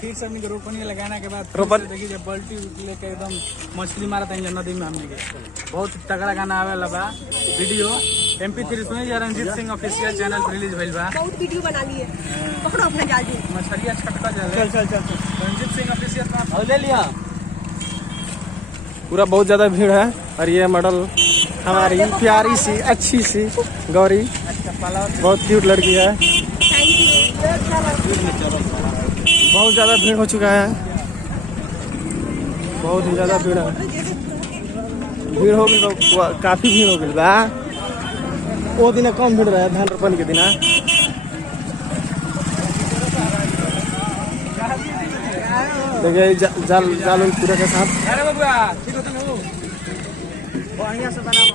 फिर से हमने रोपनी लगाने के बाद देखिए जब बल्टी लेके एकदम मछली मारा था नदी में हमने के बहुत तगड़ा गाना आवेला बा। वीडियो MP3 सुने जा रंजीत सिंह ऑफिशियल चैनल पर रिलीज भइल बा। बहुत वीडियो बना लिए, पकड़ो अपना जाल जी। मछलियां छटका जा चल चल चल रंजीत सिंह ऑफिशियल का ले लिया। पूरा बहुत ज्यादा भीड़ है और ये मॉडल हमारी प्यारी सी अच्छी सी गौरी बहुत क्यूट लड़की है। बहुत ज्यादा भीड़ हो चुका है, बहुत ही ज्यादा भीड़ है। भीड़ हो गई, काफी भीड़ हो गई बा। वो दिन कम भीड़ रहा धान रोपन के दिन। देखिए जाल जाल पूरा के साथ। अरे बाबा ठीक हो तुम बढ़िया से बनाओ।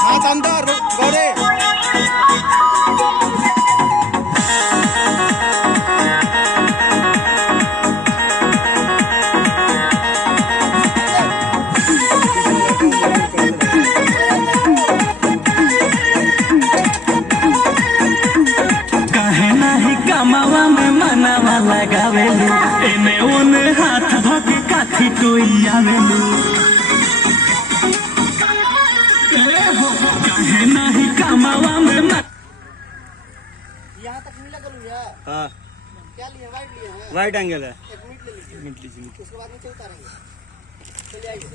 हाथ अंदर गौरे। कमावा में मनावा लगावेलू एने ओने हाथ धोके काठी टोई आवेलू। काहे नहीं कमावा में यहाँ तक मिला करूँ यार। हाँ क्या लिए? वाइट लिए हैं। वाइट एंगल है। एक मिनट ले लीजिए। मिनट लीजिए। उसके बाद नीचे उतारेंगे। चलिए आइए।